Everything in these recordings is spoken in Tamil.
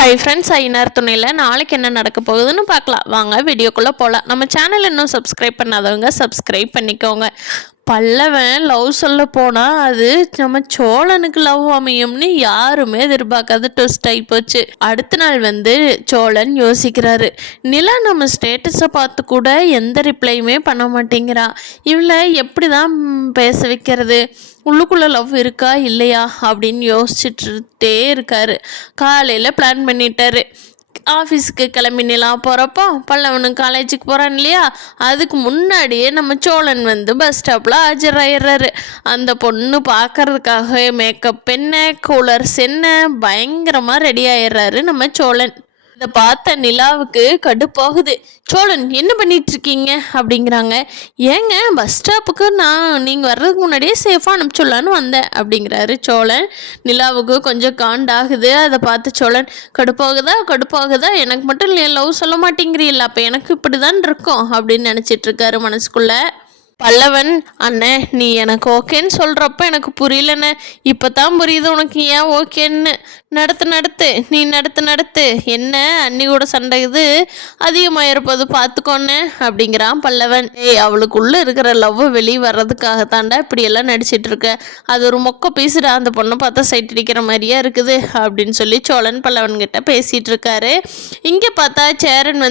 ஹாய் ஃப்ரெண்ட்ஸ், ஐநார் துணையில் நாளைக்கு என்ன நடக்க போகுதுன்னு பார்க்கலாம். வாங்க வீடியோக்குள்ளே போகலாம். நம்ம சேனல் இன்னும் சப்ஸ்கிரைப் பண்ணாதவங்க சப்ஸ்கிரைப் பண்ணிக்கோங்க. பல்லவன் லவ் சொல்ல போனால் அது நம்ம சோழனுக்கு லவ் அமையும்னு யாருமே எதிர்பார்க்காத ட்விஸ்ட் ஆகி போச்சு. அடுத்த நாள் சோழன் யோசிக்கிறாரு, நிலா நம்ம ஸ்டேட்டஸை பார்த்து கூட எந்த ரிப்ளையுமே பண்ண மாட்டேங்கிறா, இவளை எப்படி தான் பேச வைக்கிறது, உள்ளுக்குள்ளே லவ் இருக்கா இல்லையா அப்படின்னு யோசிச்சுட்டே இருக்காரு. காலையில் பிளான் பண்ணிட்டாரு. ஆஃபீஸுக்கு கிளம்பி நிலா போகிறப்போ பல்லவனுக்கு காலேஜுக்கு போகிறான் இல்லையா, அதுக்கு முன்னாடியே நம்ம சோழன் பஸ் ஸ்டாப்பில் ஆஜராயிடுறாரு. அந்த பொண்ணு பார்க்கறதுக்காக மேக்கப் என்ன, கூலர்ஸ் என்ன, பயங்கரமாக ரெடி ஆயிடுறாரு நம்ம சோழன். இதை பார்த்த நிலாவுக்கு கடுப்பாகுது. சோழன் என்ன பண்ணிட்டு இருக்கீங்க அப்படிங்கிறாங்க. ஏங்க, பஸ் ஸ்டாப்புக்கு நீங்கள் வர்றதுக்கு முன்னாடியே சேஃபாக அனுப்பிச்சுடலான்னு வந்தேன் அப்படிங்கிறாரு சோழன். நிலாவுக்கு கொஞ்சம் காண்டாகுது. அதை பார்த்து சோழன், கடுப்பாகுதா, எனக்கு மட்டும் லவ் சொல்ல மாட்டேங்கிறீல்ல, அப்போ எனக்கு இப்படி தான் இருக்கும் அப்படின்னு நினச்சிட்டு இருக்காரு மனசுக்குள்ள. பல்லவன், அண்ணே நீ எனக்கு ஓகேன்னு சொல்கிறப்ப எனக்கு புரியலண்ணே, இப்போ தான் புரியுது உனக்கு ஏன் ஓகேன்னு. நீ நடத்து என்ன அண்ணி கூட சண்டை இது அதிகமாக இருப்பது பார்த்துக்கோன்னு அப்படிங்கிறான் பல்லவன். அவளுக்குள்ளே இருக்கிற லவ் வெளியே வர்றதுக்காகத்தாண்டா இப்படியெல்லாம் நடிச்சிட்டு இருக்க, அது ஒரு மொக்க பீசுடா, அந்த பொண்ணை பார்த்தா சைட் அடிக்கிற மாதிரியா இருக்குது அப்படின்னு சொல்லி சோழன் பல்லவன்கிட்ட பேசிகிட்டு இருக்காரு. இங்கே பார்த்தா சேரன்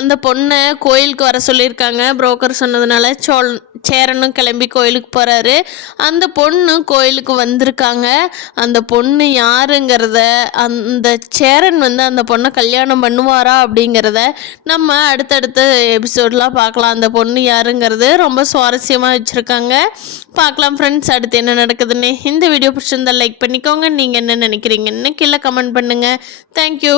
அந்த பொண்ணை கோயிலுக்கு வர சொல்லியிருக்காங்க புரோக்கர் சொன்னதுனால. சேரனும் கிளம்பி கோயிலுக்கு போகிறாரு. அந்த பொண்ணு கோயிலுக்கு வந்திருக்காங்க. அந்த பொண்ணு யாருங்கிறத, அந்த சேரன் அந்த பொண்ணை கல்யாணம் பண்ணுவாரா அப்படிங்கிறத நம்ம அடுத்தடுத்த எபிசோட்லாம் பார்க்கலாம். அந்த பொண்ணு யாருங்கிறது ரொம்ப சுவாரஸ்யமாக வச்சுருக்காங்க. பார்க்கலாம் ஃப்ரெண்ட்ஸ், அடுத்து என்ன நடக்குதுன்னு. இந்த வீடியோ பிடிச்சிருந்தால் லைக் பண்ணிக்கோங்க. நீங்கள் என்ன நினைக்கிறீங்கன்னு கீழே கமெண்ட் பண்ணுங்கள். தேங்க்யூ.